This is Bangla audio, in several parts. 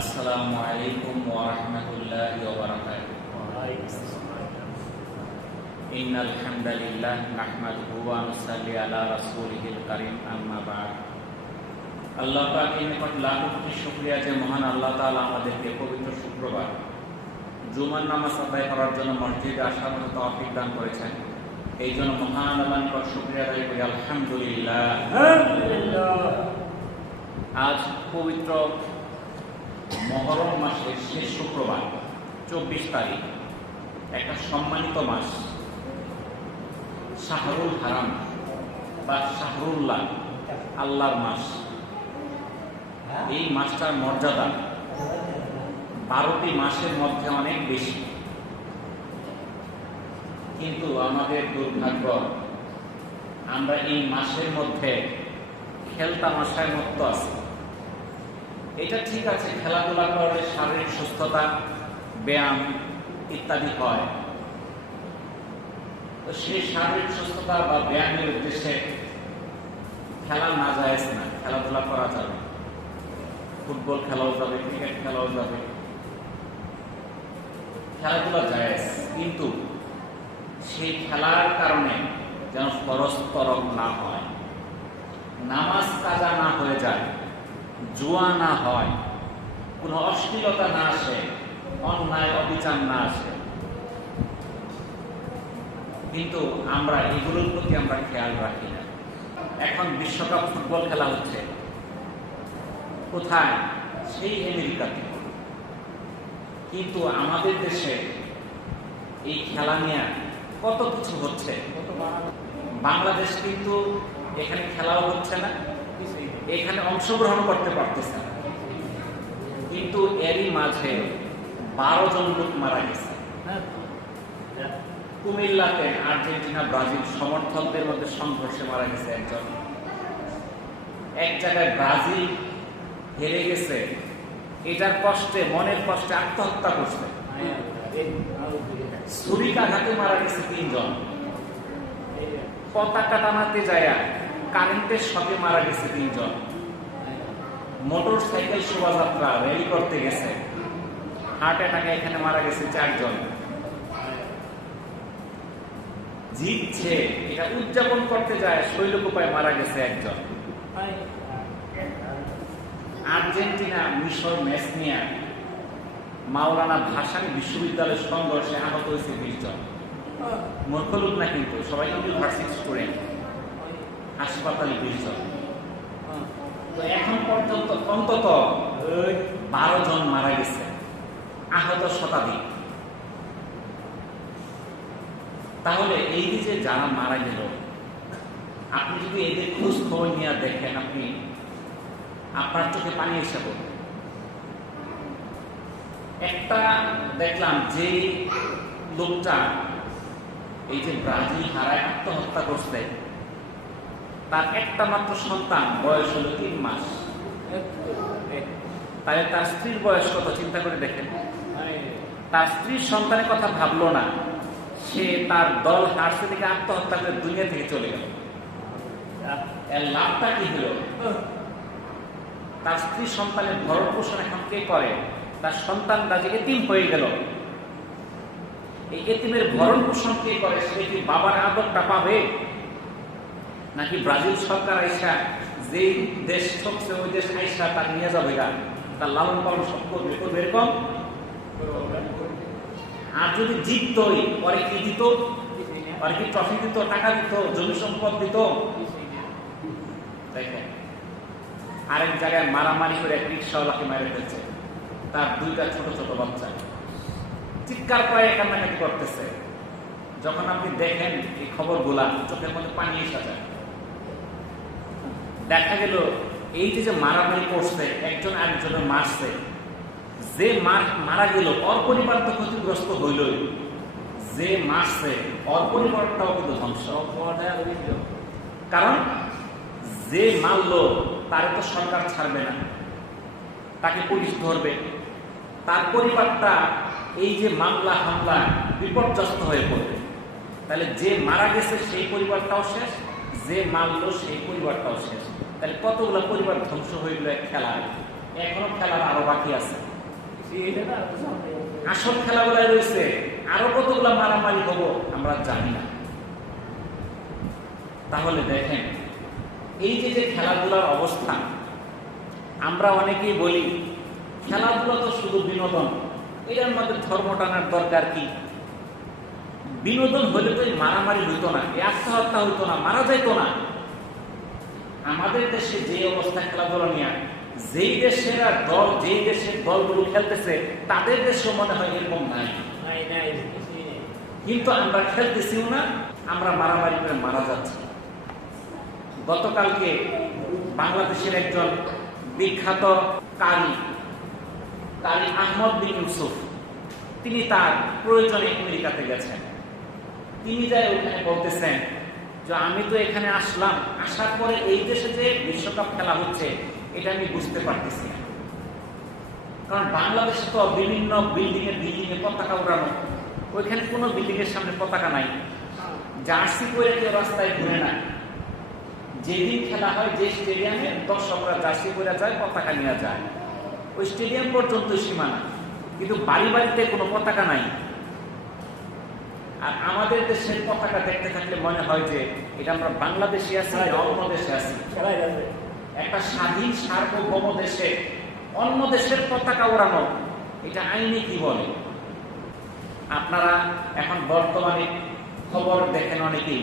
আসসালামু আলাইকুম ওয়া রাহমাতুল্লাহি ওয়া বারাকাতুহু। ইন্নাল হামদালিল্লাহ নাহমাদুহু ওয়া নুসাল্লি আলা রাসূলিহিল কারীম, আম্মা বা'দ। আল্লাহ পাকের নিকট লাখ কোটি শুকরিয়া যে মহান আল্লাহ তাআলা আমাদেরকে পবিত্র শুক্রবার জুমার নামাজ আদায় করার জন্য মসজিদে আসার মতো তৌফিক দান করেছেন। এই জন্য মহান আল্লাহর নিকট শুকরিয়া আদায় করি, আলহামদুলিল্লাহ। আজ পবিত্র মহরম মাসের শেষ শুক্রবার 24 তারিখ, একটা সম্মানিত মাস, শাহরুল হারাম বা শাহরুল্লাহ, আল্লাহর মাস। এই মাসটার মর্যাদা 12টি মাসের মধ্যে অনেক বেশি, কিন্তু আমাদের দুর্ভাগ্য, আমরা এই মাসের মধ্যে খেলতামাশায় মত্ত আছি। এটা ঠিক আছে, খেলাধুলা করে শারীরিক সুস্থতা, ব্যায়াম ইত্যাদি হয়, তো সেই শারীরিক সুস্থতা বা ব্যায়ামের উদ্দেশ্যে খেলা না যায় না, খেলাধুলা করা যাবে, ফুটবল খেলাও যাবে, ক্রিকেট খেলাও যাবে, খেলাধুলা যায়, কিন্তু সেই খেলার কারণে যেন ফরজ তরক না হয়, নামাজ কাজা না হয়ে যায়, জুয়া না হয়, কোনো অশ্লীলতা না আসে, অন্যায় অবিচার না আসে। কিন্তু আমরা এগুলোর প্রতি আমরা খেয়াল রাখি না। এখন বিশ্বকাপ ফুটবল খেলা হচ্ছে কোথায়? সেই আমেরিকাতে। কিন্তু আমাদের দেশে এই খেলা নিয়ে কত কিছু হচ্ছে। বাংলাদেশ কিন্তু এখানে খেলাও হচ্ছে না, এখানে অংশগ্রহণ করতে পারতেছে না, কিন্তু এরই মাঝে 12 জন লোক মারা গেছে। কুমিল্লাতে আর্জেন্টিনা ব্রাজিল সমর্থকদের মধ্যে সংঘর্ষে মারা গেছে একজন। এক জায়গায় ব্রাজিল হেরে গেছে, এটার কষ্টে, মনের কষ্টে আত্মহত্যা করছে। ছুরিকাঘাতে মারা গেছে 3 জন। পতাকা টানাতে যায় কারেন্টের শকে মারা গেছে 3 জন। মোটর সাইকেল শোভাযাত্রা র্যালি করতে গেছে, হার্ট অ্যাটাকে এখানে মারা গেছে 4 জন। জিতছে, এটা উদযাপন করতে যায়, শৈলকুপায় মারা গেছে 1 জন। আর্জেন্টিনা মিশর ম্যাচ নিয়ে মাওলানা ভাসানী বিশ্ববিদ্যালয়ের সংঘর্ষে আহত হয়েছে 20 জন। মূর্খ লোক না, কিন্তু সবাই ইউনিভার্সিটি স্টুডেন্ট। হাসপাতালে 20 জন। তো এখন পর্যন্ত অন্তত 12 জন মারা গেছে, আহত শতাধিক। তাহলে এই যে যারা মারা গেল, আপনি যদি এদের খোঁজ খবর নিয়ে দেখেন, আপনি আপনার চোখে পানি এসে পড়বে। একটা দেখলাম যে লোকটা এই যে ব্রাজিল হারায় আত্মহত্যা করছে, তার একটা মাত্র সন্তান, বয়স হলো 3 মাস। তাহলে তার স্ত্রীর বয়স কত চিন্তা করে দেখেন। তার স্ত্রীর সন্তানের কথা ভাবলো না, সে তার দল হারছে থেকে আত্মহত্যা করে দুনিয়া থেকে চলে গেল। এর লাভটা কি হলো? তার স্ত্রী সন্তানের ভরণ পোষণ এখন কে করে? তার সন্তানরা যে এতিম হয়ে গেল, এই এতিমের ভরণ পোষণ কে করে? সে কি বাবার আদরটা পাবে, নাকি ব্রাজিল সরকার আইসা যেই দেশ ঠকছে ওই দেশ আইসা তাকে নিয়ে যাবে, তার লালন পালন সব করবে? এরকম। আর যদি জিততই, পরে কি দিত? পরে কি ট্রফি দিত, টাকা দিত, জমি সম্পদ দিত? দেখেন, আরেক জায়গায় মারামারি করে এক রিক্সাওয়ালাকে মেরে ফেলছে, তার 2টা ছোট ছোট বাচ্চা চিৎকার করে কান্নাকাটি করতেছে। যখন আপনি দেখেন এই খবরগুলা, চোখের মধ্যে পানি এসে যায়। দেখা গেল এই যে মারামারি করছে, একজন আরেকজনের মারছে, যে মারা গেল ওর পরিবার তো ক্ষতিগ্রস্ত হইলই, যে মারছে ওর পরিবারটাও কিন্তু ধ্বংস। কারণ যে মারলো তারে তো সরকার ছাড়বে না, তাকে পুলিশ ধরবে, তার পরিবারটা এই যে মামলা হামলা বিপর্যস্ত হয়ে পড়বে। তাহলে যে মারা গেছে সেই পরিবারটাও শেষ, যে মারলো সেই পরিবারটাও শেষ। তাহলে কতগুলো পরিবার ধ্বংস হয়ে গেল এক খেলায়। এখনো খেলার আরো বাকি আছে। আসল খেলাগুলাই রয়েছে, আরো কতগুলো মারামারি হবো আমরা জানি না। তাহলে দেখেন এই যে খেলাধুলার অবস্থা, আমরা অনেকেই বলি খেলাধুলা তো শুধু বিনোদন, এটার মধ্যে ধর্ম টানার দরকার কি? বিনোদন হলে তো মারামারি হইতো না, আত্মহত্যা হইতো না, মারা যাইতো না। আমাদের দেশে যে অবস্থা খেলাধুলা নিয়ে, যেই দেশের দল, যেই দেশের দলগুলো খেলতেছে তাদের দেশেও মনে হয় এরকম নাই, কিন্তু আমরা খেলতেছিও না, আমরা মারামারি করে মারা যাচ্ছি। গতকালকে বাংলাদেশের একজন বিখ্যাত কারি আহমদ বিন ইউসুফ, তিনি তার প্রয়োজনে আমেরিকাতে গেছেন। তিনি যাই ওখানে বলতেছেন যে আমি তো এখানে আসলাম, আসার পরে এই দেশে যে বিশ্বকাপ খেলা হচ্ছে এটা আমি বুঝতে পারতেছি না। কারণ বাংলাদেশে তো বিভিন্ন বিল্ডিং এ পতাকা উড়ানো, ওইখানে কোনো বিল্ডিং এর সামনে পতাকা নাই, জার্সি পরে কেউ রাস্তায় ঘুরে না। যেদিন খেলা হয়, যে স্টেডিয়ামে দর্শকরা জার্সি পরে যায়, পতাকা নিয়ে যায়, ওই স্টেডিয়াম পর্যন্ত সীমানা, কিন্তু বাড়ি বাড়িতে কোনো পতাকা নাই। আর আমাদের দেশের পতাকা দেখতে থাকলে মনে হয় যে এটা আমরা বাংলাদেশে আছি, অন্য দেশে আছি। একটা স্বাধীন সার্বভৌম দেশে অন্য দেশের পতাকা ওড়ানো, এটা আইনে কি বলে? আপনারা এখন বর্তমানে খবর দেখেন অনেকেই,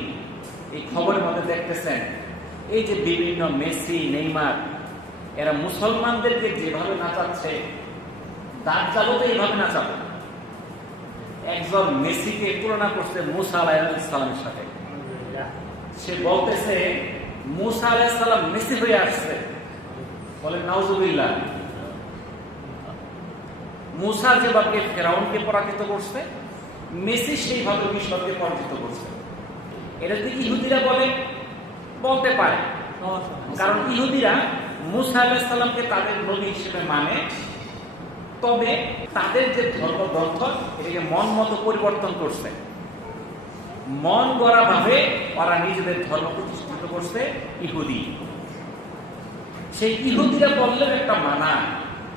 এই খবরের মধ্যে দেখতেছেন এই যে বিভিন্ন মেসি, নেইমার, এরা মুসলমানদেরকে যেভাবে নাচাচ্ছে, দাজ্জালও তো এইভাবে নাচাবে। একজন মেসিকে তুলনা করছে মুসা আলাইহিস সালামের সাথে। সে বলতেছে মুসা আলাইহিস সালাম মেসি হয়ে আসছে, বলে নাউজুবিল্লাহ। মুসা যেভাবে ফেরাউনকে পরাজিত করছে, মেসি সেইভাবে মিশরকে পরাজিত করছে। এটা যদি ইহুদিরা বলতে পারে, কারণ ইহুদিরা মুসা আলাইহিস সালামকে তাদের নবী হিসেবে মানে, তবে তাদের যে ধর্মগ্রন্থ এটাকে মন মতো পরিবর্তন করছে, মন গড়া ভাবে ওরা নিজেদের ধর্ম প্রতিষ্ঠিত করছে ইহুদি। সেই ইহুদিরা বললেন একটা মানা,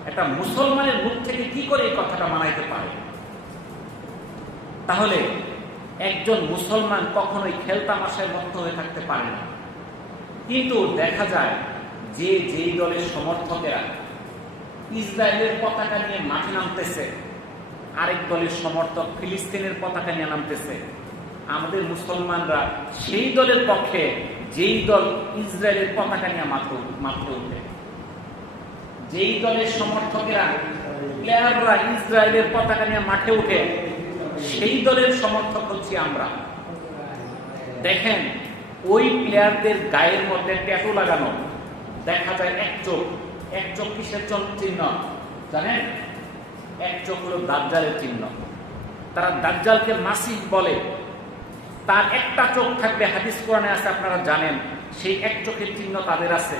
একটা মুসলমানের মুখ থেকে কি করে এই কথাটা মানাইতে পারে? তাহলে একজন মুসলমান কখনোই খেলতামাশায় মত্ত হয়ে থাকতে পারে না। কিন্তু দেখা যায় যে যেই দলের সমর্থকেরা ইসরায়েলের পতাকা নিয়ে মাঠে নামতেছে, আরেক দলের সমর্থক ফিলিস্তিনের পতাকা নিয়ে নামতেছে, আমাদের মুসলমানরা সেই দলের পক্ষে যেই দল ইসরায়েলের পতাকা নিয়ে মাঠে উঠে। যেই দলের সমর্থকেরা, প্লেয়াররা ইসরায়েলের পতাকা নিয়ে মাঠে উঠে, সেই দলের সমর্থক হচ্ছি আমরা। দেখেন ওই প্লেয়ারদের গায়ের মধ্যে ট্যাটু লাগানো, দেখা যায় এক চোখ কিসের চিহ্ন জানেন? এক চোখ হলো দাজ্জালের চিহ্ন। তারা দাজ্জালকে মাসিহ বলে, তার একটা চোখ থাকবে, হাদিস কোরআনে আছে আপনারা জানেন, সেই এক চোখের চিহ্ন তাদের আছে।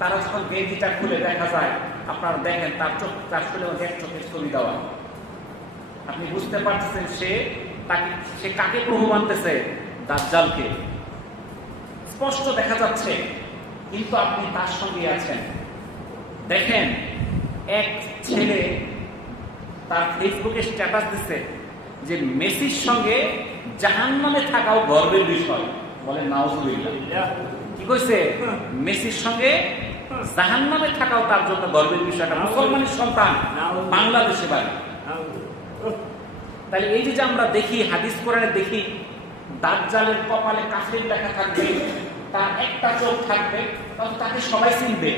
তারা যখন গেঞ্জিটা খুলে দেখা যায়, আপনারা দেখেন তার চোখ, তার শুলে এক চোখের ছবি দেওয়া। আপনি বুঝতে পারতেছেন সে কাকে প্রভু মানতেছে? দাজ্জালকে। স্পষ্ট দেখা যাচ্ছে, কিন্তু আপনি তার সঙ্গে আছেন। দেখেন এক ছেলে তার ফেসবুকে স্ট্যাটাস দিচ্ছে যে মেসির সঙ্গে জাহান্নামে থাকাও গর্বের বিষয়। বলে নাউজুবিল্লাহ। কি কইছে? মেসির সঙ্গে জাহান্নামে থাকাও তার জন্য গর্বের বিষয়। মুসলমানের সন্তান, বাংলাদেশে বাড়ি। তাহলে এই যে আমরা দেখি, হাদিস কোরআনে দেখি, দাজ্জালের কপালে কাফের লেখা থাকবে, তার একটা চোখ থাকবে, তখন তাকে সবাই চিনবে।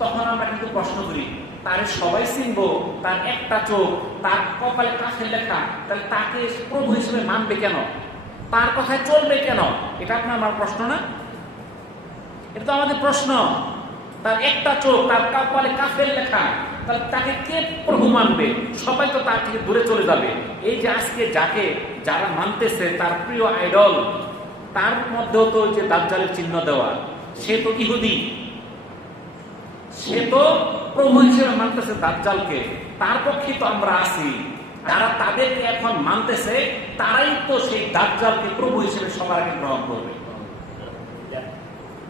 তখন আমরা কিন্তু প্রশ্ন করি, তারে সবাই চিনবো, তার একটা চোখ, তার কপালে কাফের লেখা, তাহলে তাকে প্রভু হিসেবে মানবে কেন? তার কথায় চলবে কেন? এটা আপনার আমার প্রশ্ন না? এটা তো আমাদের প্রশ্ন। তার একটা চোখ, তার কপালে কাফের লেখা, তাহলে তাকে কে প্রভু মানবে? সবাই তো তার থেকে দূরে চলে যাবে। এই যে আজকে যারা মানতেছে তার প্রিয় আইডল, তার মধ্যেও তো যে দাজ্জালের চিহ্ন দেওয়া, সে তো ইহুদি, সে তো প্রভু হিসেবে মানতেছে দাজ্জালকে। তার পক্ষে তো আমরা আছি। যারা তাদেরকে এখন মানতেছে, তারাই তো সেই দাজ্জালকে প্রভু হিসেবে সবার আগে গ্রহণ করবে।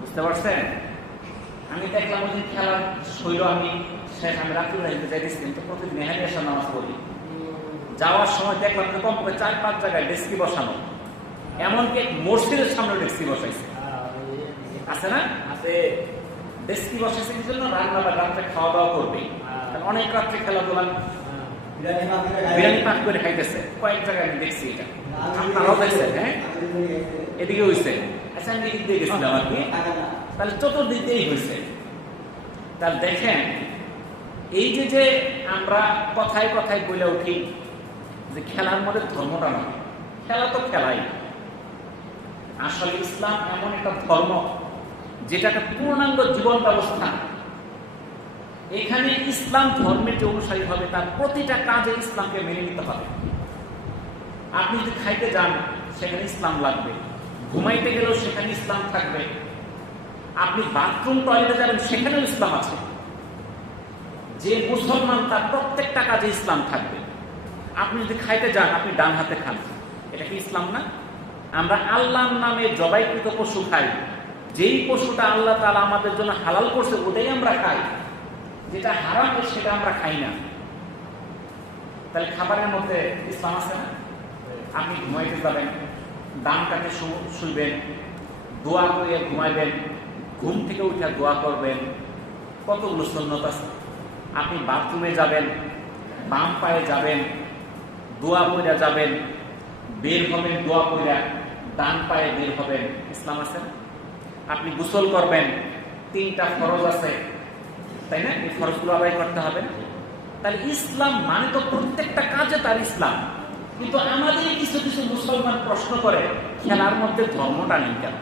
বুঝতে পারছেন? আমি দেখলাম ওই দিন খেলার শৈল আমি শেষ, আমি রাত্রি যাইতেছিলাম, তো প্রতিদিন এখানে এসে নামাজ পড়ি। যাওয়ার সময় দেখলাম যে কমপক্ষে 4-5 জায়গায় ডেস্কি বসানো, এমনকি এক মসজিদের সামনে ডেস্কি বসাইছে, আছে না? আছে। ডেস্কি বসাইছে কি জন্য? রান্না বা রাত্রে খাওয়া দাওয়া করবে, অনেক রাত্রে খেলাধুলা, বিরিয়ানি পাক করে খাইতেছে। কয়েক জায়গায় আমি দেখছি এটা, আপনারাও দেখছেন। হ্যাঁ, এদিকে হয়েছে। আচ্ছা, আমি এদিক দিয়ে গেছিলাম আর কি, তাহলে চতুর্দিক দিয়েই হয়েছে। তাহলে দেখেন, এই যে আমরা কথায় কথায় বলে উঠি যে খেলার মধ্যে ধর্মটা নয়, খেলা তো খেলাই। আসলে ইসলাম এমন একটা ধর্ম যেটা একটা পূর্ণাঙ্গ জীবন ব্যবস্থা। এখানে ইসলাম ধর্মের যে অনুসারী হবে তার প্রতিটা কাজে ইসলামকে মেনে নিতে হবে। আপনি যদি খাইতে যান সেখানে ইসলাম লাগবে, ঘুমাইতে গেলেও সেখানে ইসলাম থাকবে, আপনি বাথরুম টয়লেটে যাবেন সেখানেও ইসলাম আছে। যে মুসলমান তার প্রত্যেকটা কাজে ইসলাম থাকবে। আপনি যদি খাইতে যান আপনি ডান হাতে খান, এটা কি ইসলাম না? আমরা আল্লাহর নামে জবাইকৃত পশু খাই, যেই পশুটা আল্লাহ তাআলা আমাদের জন্য হালাল করছে ওটাই আমরা খাই, যেটা হারাম সেটা আমরা খাই না। তাহলে খাবারের মধ্যে ইসলাম আছে না? আপনি ঘুমাইতে যাবেন, ডান কাতে শুইবেন, দোয়া করে ঘুমাইবেন, ঘুম থেকে উঠে দোয়া করবেন, কতগুলো সুন্নাত আছে। আপনি বাথরুমে যাবেন, বাম পায়ে যাবেন, দোয়া পড়া যাবেন, বের হবেন দোয়া পড়া, ডান পায়ে বের হবেন, ইসলাম আছে না? আপনি গোসল করবেন, 3টা ফরজ আছে, তাই না? এই ফরজগুলো আদায় করতে হবে না? তাহলে ইসলাম মানে তো প্রত্যেকটা কাজে তার ইসলাম। কিন্তু আমাদের কিছু কিছু মুসলমান প্রশ্ন করে খেলার মধ্যে ধর্মটা নেই কেন?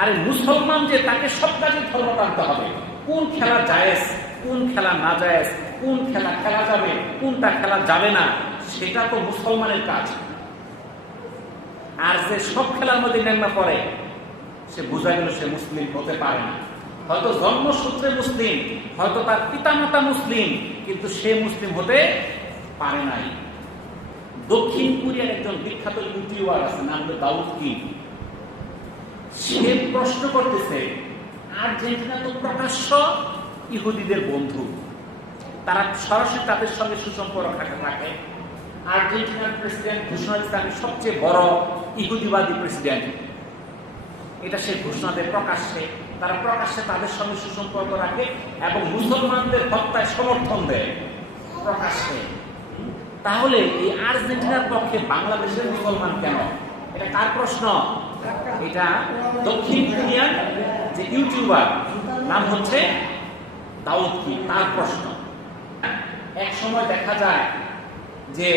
আরে মুসলমান যে তাকে সব কাজে ধর্ম টানতে হবে। কোন খেলা জায়েজ, কোন খেলা না জায়েজ, কোন খেলা খেলা যাবে, কোনটা খেলা যাবে না, সেটা তো মুসলমানের কাজ। আর যে সব খেলার মধ্যে নেমে পড়ে সে বোঝা গেল সে মুসলিম হতে পারে না। হয়তো জন্মসূত্রে মুসলিম, হয়তো তার পিতামাতা মুসলিম, কিন্তু সে মুসলিম হতে পারে নাই। দক্ষিণ কোরিয়ার একজন বিখ্যাত ইউটিউবার আছে, নাম হলো দাউদ কিম। সে প্রশ্ন করতেছে, আর্জেন্টিনা তো প্রকাশ্য ইহুদিদের বন্ধু, তারা সরাসরি তাদের সঙ্গে সুসম্পর্ক রাখে। আর্জেন্টিনার প্রেসিডেন্ট ঘোষণা দিচ্ছে আমি সবচেয়ে বড় ইহুদিবাদী প্রেসিডেন্ট, এটা সে ঘোষণা দেয় প্রকাশ্যে। তারা প্রকাশ্যে তাদের সঙ্গে সুসম্পর্ক রাখে এবং মুসলমানদের হত্যায় সমর্থন দেয় প্রকাশ্যে। তাহলে এই আর্জেন্টিনার পক্ষে বাংলাদেশের মুসলমান কেন? এটা কার প্রশ্ন? এটা দক্ষিণ কোরিয়ার যে ইউটিউবার, নাম হচ্ছে দাউদ কিম, তার প্রশ্ন। এক সময় দেখা যায় যে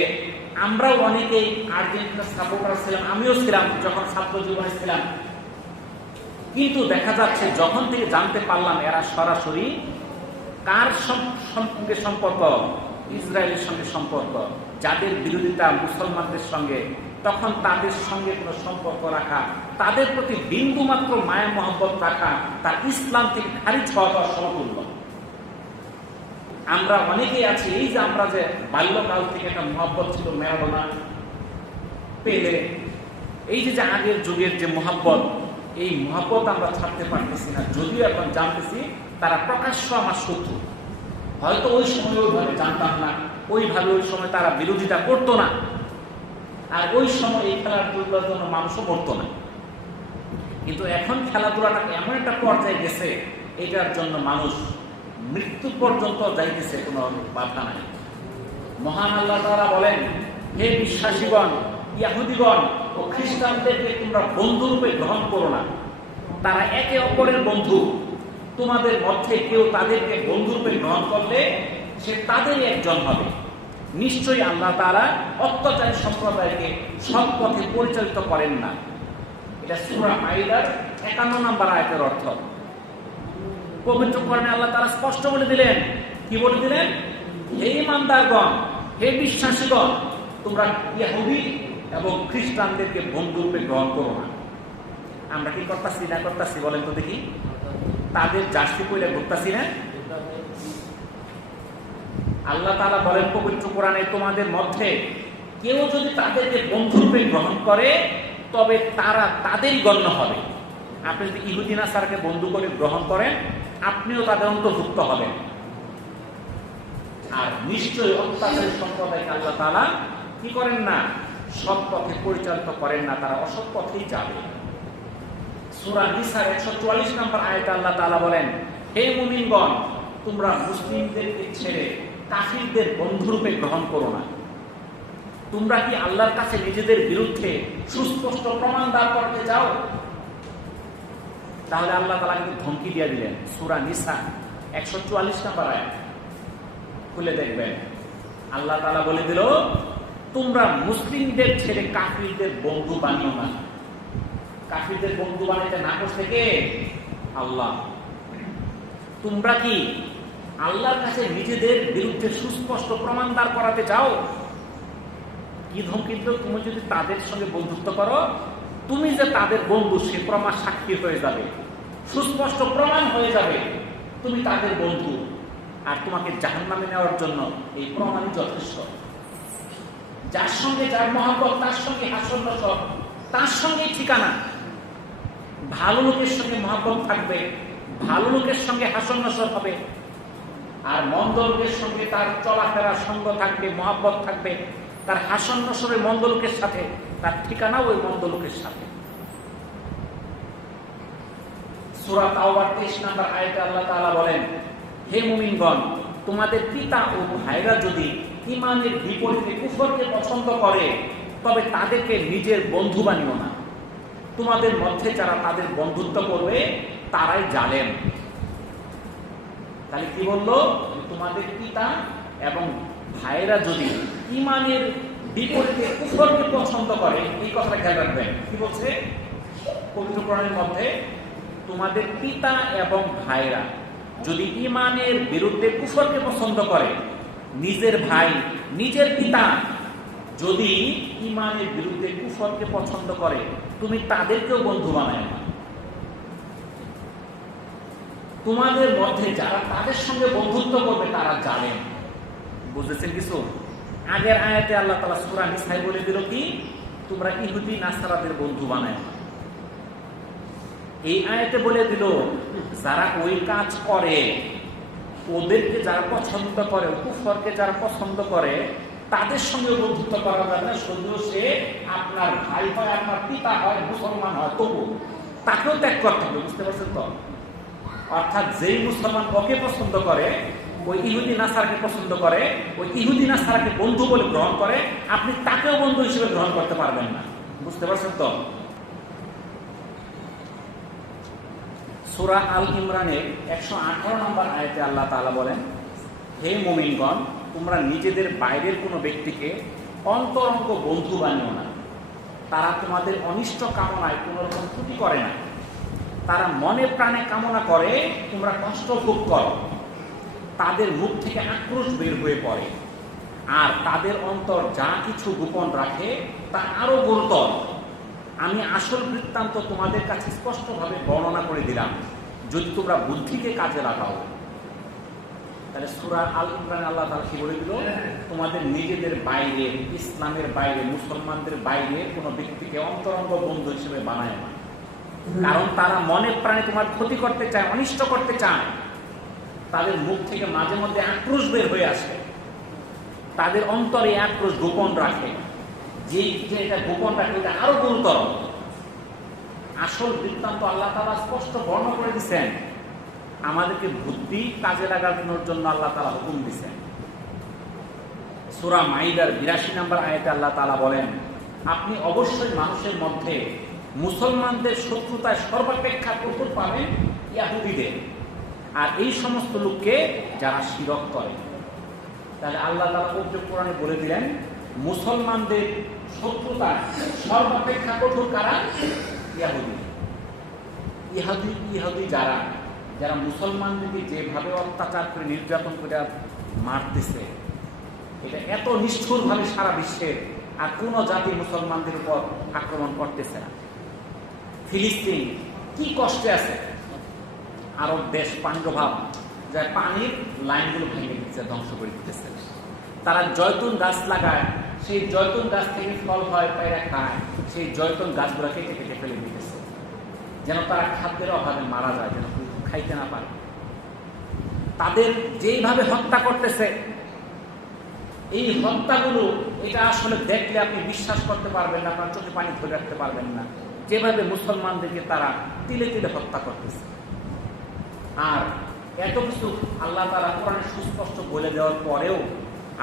আমরাও অনেকেই আর্জেন্টিনার সাপোর্টার ছিলাম, আমিও ছিলাম যখন ছাত্র জীবনে ছিলাম। কিন্তু দেখা যাচ্ছে যখন থেকে জানতে পারলাম এরা সরাসরি কার সঙ্গে সম্পর্ক, ইসরায়েলের সঙ্গে সম্পর্ক, যাদের বিরোধিতা মুসলমানদের সঙ্গে, তখন তাদের সঙ্গে কোনো সম্পর্ক রাখা, তাদের প্রতি বিন্দু মাত্র মায়া মহব্বত রাখা তার ইসলাম থেকে খারিজ হওয়া দেওয়ার সমতুল্য। আমরা অনেকেই আছি, এই যে আমরা যে বাল্যকাল থেকে একটা মহব্বত ছিল, ম্যারাডোনা, পেলে, এই যে আগের যুগের যে মহব্বত, এই মহব্বত আমরা ছাড়তে পারতেছি না। যদিও এখন জানতেছি তারা প্রকাশ্য আমার শত্রু। হয়তো ওই সময় ওইভাবে জানতাম না, ওইভাবে ওই সময় তারা বিরোধিতা করতো না, আর ওই সময় এই খেলাধুলার জন্য মানুষও মরতো না। কিন্তু এখন খেলাধুলাটাকে এমন একটা পর্যায়ে গেছে, এটার জন্য মানুষ মৃত্যু পর্যন্ত যাইতেছে, কোনো বাধা নাই। মহান আল্লাহ তাআলা বলেন, হে বিশ্বাসীগণ, ইহুদিগণ ও খ্রিস্টানদেরকে তোমরা বন্ধুরূপে গ্রহণ করো না। তারা একে অপরের বন্ধু। তোমাদের মধ্যে কেউ তাদেরকে বন্ধুরূপে গ্রহণ করলে সে তাদেরই একজন হবে। নিশ্চয়ই আল্লাহ তাআলা অত্যাচারী সম্প্রদায়কে সৎ পথে পরিচালিত করেন না। এটা সূরা মাইদার 51 নম্বর আয়াতের অর্থ। পবিত্র কোরআনে আল্লাহ তাআলা স্পষ্ট বলে দিলেন, কি বলে দিলেন? হে ঈমানদারগণ, হে বিশ্বাসীগণ, তোমরা ইহুদি এবং খ্রিস্টানদেরকে বন্ধুরূপে গ্রহণ করো না। আমরা কি করতেছি না করতেছি বলেন তো দেখি? তাদের জার্সি পরে ঘুরতেছি না? আল্লাহ তাআলা বলেন পবিত্র কোরআনে, তোমাদের মধ্যে কেউ যদি তাদেরকে বন্ধুরূপে গ্রহণ করে তবে তারা তাদেরই গণ্য হবে। আপনি যদি ইহুদি নাসারাকে বন্ধু করে গ্রহণ করেন আপনিও তাদের অন্তর্ভুক্ত হবেন। আর নিশ্চয়ই অত্যাচারী সম্প্রদায়কে আল্লাহ তাআলা কি করেন না, সৎ পথে পরিচালিত করেন না, তারা অসৎ পথেই যাবে। সূরা নিসার 144 নম্বর আয়াতে আল্লাহ তাআলা বলেন, হে মুমিনগণ, তোমরা মুসলিমদেরকে ছেড়ে কাফিরদের বন্ধুরূপে গ্রহণ করো না। তোমরা কি আল্লাহর কাছে নিজেদের বিরুদ্ধে সুস্পষ্ট প্রমাণ দাঁড় করতে চাও? তাহলে আল্লাহ তাআলা কিন্তু ধমকি দিয়ে দিলেন। সূরা নিসা 144 নম্বর আয়াত খুলে দেখবেন, আল্লাহ তাআলা বলে দিল, তোমরা মুসলিমদের ছেড়ে কাফিরদের বন্ধু বানিও না। কাফিরদের বন্ধু বানাইতে না করছে কে? আল্লাহ। তোমরা কি আল্লাহর কাছে নিজেদের বিরুদ্ধে সুস্পষ্ট প্রমাণ দাঁড় করাতে চাও? কি ধমকি দিল? তুমি যদি তাদের সঙ্গে বন্ধুত্ব করো, তুমি যে তাদের বন্ধু সে প্রমাণ সাক্ষী হয়ে যাবে, সুস্পষ্ট প্রমাণ হয়ে যাবে তুমি তাদের বন্ধু, আর তোমাকে জাহান্নামে নেওয়ার জন্য এই প্রমাণই যথেষ্ট। যার সঙ্গে যার মহব্বত, তার সঙ্গে হাসর নসর, তার সঙ্গে ঠিকানা। ভালো লোকের সঙ্গে মহব্বত থাকবে, ভালো লোকের সঙ্গে হাসর নসর হবে, আর মন্দ লোকের সঙ্গে তার চলাফেরার সঙ্গ থাকবে, মহব্বত থাকবে, তার হাসর নসরে মন্দ লোকের সাথে, তার ঠিকানাও ওই মন্দ লোকের সাথে। সূরা তাওবার 23 নম্বর আয়াতে আল্লাহ তাআলা বলেন, হে মুমিনগণ, তোমাদের পিতা ও ভাইরা যদি ঈমানের বিপরীতে কুফরকে পছন্দ করে, তবে তাদেরকে নিজের বন্ধু বানিও না। তোমাদের মধ্যে যারা তাদের বন্ধুত্ব করবে তারাই জালেম। তাহলে কি বললো? তোমাদের পিতা এবং ভাইরা যদি ঈমানের বিপরীতে কুফরকে পছন্দ করে, এই কথাটা খেয়াল রাখবেন। কি বলছে পবিত্র কোরআনের মধ্যে? তোমাদের পিতা এবং ভাইরা যদি ঈমানের বিরুদ্ধে কুফরকে পছন্দ করে, নিজের ভাই, নিজের পিতা যদি ঈমানের বিরুদ্ধে কুফরকে পছন্দ করে, তুমি তাদেরকেও বন্ধু বানায় না। তোমাদের মধ্যে যারা তাদের সঙ্গে বন্ধুত্ব করবে তারা জালেম। বুঝেছেন কিছু? আগের আয়াতে আল্লাহ তাআলা সূরা নিসায় বলে দিল কি, তোমরা ইহুদি নাসারাদের বন্ধু বানায় না। এই আয়াতে বলে দিল যারা ওই কাজ করে, ওদেরকে যারা পছন্দ করে, কুফরকে যারা পছন্দ করে, তাদের সঙ্গে বন্ধুত্ব করা যাবে না। যদিও সে আপনার ভাই হয়, আপনার পিতা হয়, মুসলমান হয়, তবু তাকেও ত্যাগ করতে হবে। বুঝতে পারছেন তো? অর্থাৎ যেই মুসলমান ওকে পছন্দ করে, ওই ইহুদি নাসারাকে পছন্দ করে, ওই ইহুদি নাসারাকে বন্ধু বলে গ্রহণ করে, আপনি তাকেও বন্ধু হিসেবে গ্রহণ করতে পারবেন না। বুঝতে পারছেন তো? সূরা আল ইমরানের 118 নম্বর আয়াতে আল্লাহ তাআলা বলেন, হে মুমিনগণ, তোমরা নিজেদের বাইরের কোনো ব্যক্তিকে অন্তরঙ্গ বন্ধু বানিও না। তারা তোমাদের অনিষ্ট কামনায় কোনো রকম ত্রুটি করে না। তারা মনে প্রাণে কামনা করে তোমরা কষ্ট ভোগ করো। তাদের মুখ থেকে আক্রোশ বের হয়ে পড়ে, আর তাদের অন্তর যা কিছু গোপন রাখে তা আরো গুরুতর। আমি আসল বৃত্তান্ত তোমাদের কাছে স্পষ্টভাবে বর্ণনা করে দিলাম, যদি তোমরা বুদ্ধিকে কাজে লাগাও। তাহলে সূরা আল ইমরান আল্লাহ তাআলা কি বলে দিল? তোমাদের নিজেদের বাইরে, ইসলামের বাইরে, মুসলমানদের বাইরে কোনো ব্যক্তিকে অন্তরঙ্গ বন্ধু হিসেবে বানায় না। কারণ তারা মনে প্রাণে তোমার ক্ষতি করতে চায়, অনিষ্ট করতে চায়। তাদের মুখ থেকে মাঝে মধ্যে আক্রোশ বের হয়ে আসে, তাদের অন্তরে আক্রোশ গোপন রাখে। যে এটা গোপন রাখে এটা আরো গুরুতর। আসল বৃত্তান্ত আল্লাহ তাআলা স্পষ্ট বর্ণনা করে দিচ্ছেন। আমাদেরকে বুদ্ধি কাজে লাগানোর জন্য আল্লাহ তাআলা হুকুম দিচ্ছেন। সূরা মাইদার 82 নম্বর আয়াতে আল্লাহ তাআলা বলেন, আপনি অবশ্যই মানুষের মধ্যে মুসলমানদের শত্রুতায় সর্বাপেক্ষা কঠোর পাবেন ইহুদীদের, আর এই সমস্ত লোককে যারা শিরক করে। তাহলে আল্লাহ তাআলা পবিত্র কোরআনে বলে দিলেন, মুসলমানদের শত্রুতা সর্বাপেক্ষা কঠোর কারা? ইহুদি যারা যারা মুসলমানদেরকে যেভাবে অত্যাচার করে, নির্যাতন করে মারতেছে, এটা এত নিষ্ঠুরভাবে সারা বিশ্বের আর কোন জাতি মুসলমানদের উপর আক্রমণ করতেছে না। ফিলিস্তিন কি কষ্টে আছে, আরব দেশ পানির যা পানির লাইনগুলো ভেঙে দিচ্ছে, ধ্বংস করে দিতেছে। তারা জয়তুন গাছ লাগায়, সেই জয়তুন গাছ থেকে ফল হয়, পায়রা খায়, সেই জয়তুন গাছগুলো কেটে কেটে ফেলে দিতেছে, যেন তারা খাদ্যের অভাবে মারা যায়, যেন খাইতে না পারে। তাদের যেইভাবে হত্যা করতেছে, এই হত্যাগুলো এটা আসলে দেখলে আপনি বিশ্বাস করতে পারবেন না, আপনার চোখে পানি ধরে রাখতে পারবেন না, যেভাবে মুসলমানদেরকে তারা তিলে তিলে হত্যা করতেছে। আর এত কিছু আল্লাহ তাআলা কোরআনে সুস্পষ্ট বলে দেওয়ার পরেও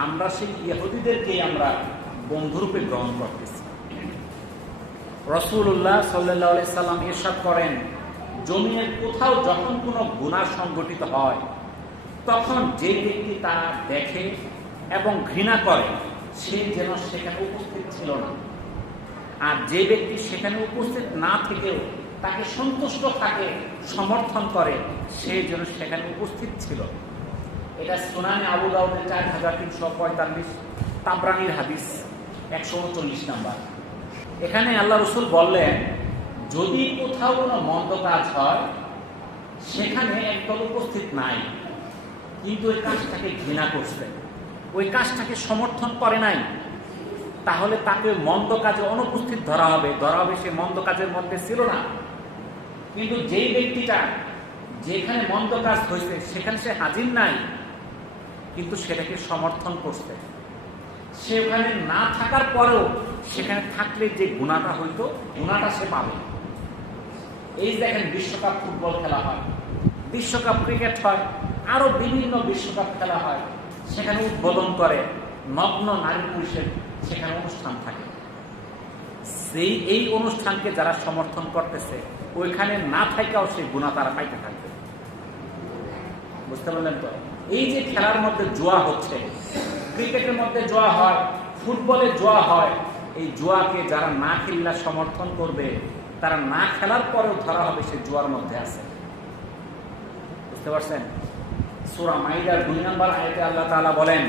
আমরা সেই ইহুদিদেরকেই আমরা বন্ধুরূপে গ্রহণ করতেছি। রাসূলুল্লাহ সাল্লাল্লাহু আলাইহি সাল্লাম ইরশাদ করেন, জমিনের কোথাও যখন কোনো গুনাহ সংঘটিত হয় তখন যে ব্যক্তি তা দেখে এবং ঘৃণা করে সে যেন সেখানে উপস্থিত ছিল না, আর যে ব্যক্তি সেখানে উপস্থিত না থেকেও তাকে সন্তুষ্ট থাকে, সমর্থন করে, সে যেন সেখানে উপস্থিত ছিল। এটা সুনানে আবু দাউদের 4345, তাবরানীর হাদিস 139 নাম্বার। এখানে আল্লাহ রাসূল বললেন, যদি কোথাও কোনো মন্দ কাজ হয় সেখানে একদল উপস্থিত নাই, কিন্তু ওই কাজটাকে ঘৃণা করছে, ওই কাজটাকে সমর্থন করে নাই, তাহলে তাকে মন্দ কাজে অনুপস্থিত ধরা হবে, সে মন্দ কাজের মধ্যে ছিল না। কিন্তু যেই ব্যক্তিটা যেখানে মন্দ কাজ হয়েছে সেখানে সে হাজির নাই, কিন্তু সেটাকে সমর্থন করছে, সে ওখানে না থাকার পরেও সেখানে থাকলে যে গুনাহটা হইতো, গুনাহটা সে পাবে। এই দেখেন, বিশ্বকাপ ফুটবল খেলা হয়, বিশ্বকাপ ক্রিকেট হয়, আরো বিভিন্ন বিশ্বকাপ খেলা হয়, সেখানে উদ্বোধন করে নগ্ন নারী পুরুষের সেখানে অনুষ্ঠান থাকে। এই অনুষ্ঠানকে যারা সমর্থন করতেছে ওইখানে না থাকাও সেই গুনাহ তারা পাইতে থাকবে। বুঝতে পারলেন তো? এই যে খেলার মধ্যে জুয়া হচ্ছে, ক্রিকেটের মধ্যে জুয়া হয়, ফুটবলে জুয়া হয়, এই জুয়াকে যারা না খেললে সমর্থন করবে তারা না খেলার পরেও ধরা হবে সে জুয়ার মধ্যে আছে। বুঝতে পারছেন? সূরা মাইদার 2 নম্বর আয়াতে আল্লাহ তাআলা বলেন,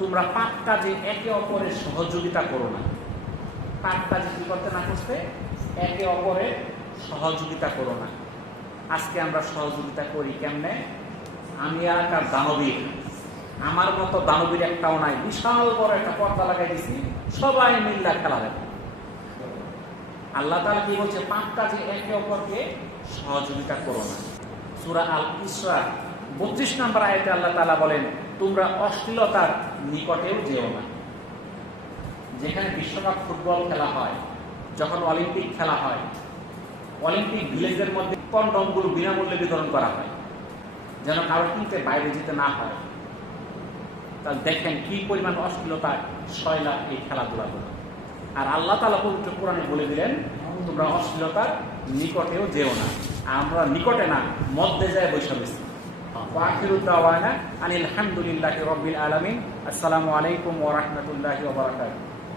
তোমরা পাপ কাজে একে অপরের সহযোগিতা করো না। পাপ কাজে কি করতে না করতে? একে অপরের সহযোগিতা করো না। আজকে আমরা সহযোগিতা করি কেমনে? আমি আর একটা দানবীর, আমার মতো দানবীর একটাও নাই, বিশাল বড় একটা পর্দা লাগাই দিছি, সবাই মিল্লা খেলা দেখো। আল্লাহ তাআলা কি বলছে? পাপ কাজে একে অপরকে সহযোগিতা করো না। সূরা আল ইসরা 32 নম্বর আয়াতে আল্লাহ তাআলা বলেন, তোমরা অশ্লীলতার নিকটেও যেও না। যেখানে বিশ্বকাপ ফুটবল খেলা হয়, যখন অলিম্পিক খেলা হয়, অলিম্পিক ভিলেজের মধ্যে কন্ডমগুলো বিনামূল্যে বিতরণ করা হয় যেন কারো কিনতে বাইরে যেতে না হয়। তাহলে দেখেন কি পরিমাণ অশ্লীলতা সয়লা এই খেলাধুলাগুলো। আর আল্লাহ তাআলা পবিত্র কোরআনে বলে দিলেন, তোমরা অশ্লীলতার নিকটেও যেও না। আমরা নিকটে না, মধ্যে যায় বৈশা বসি। ওয়াখিরু দাওয়ানা আনিল হামদুলিল্লাহি রাব্বিল আলামিন। আসসালামু আলাইকুম ওয়া রাহমাতুল্লাহি ওয়া বারাকাতুহু।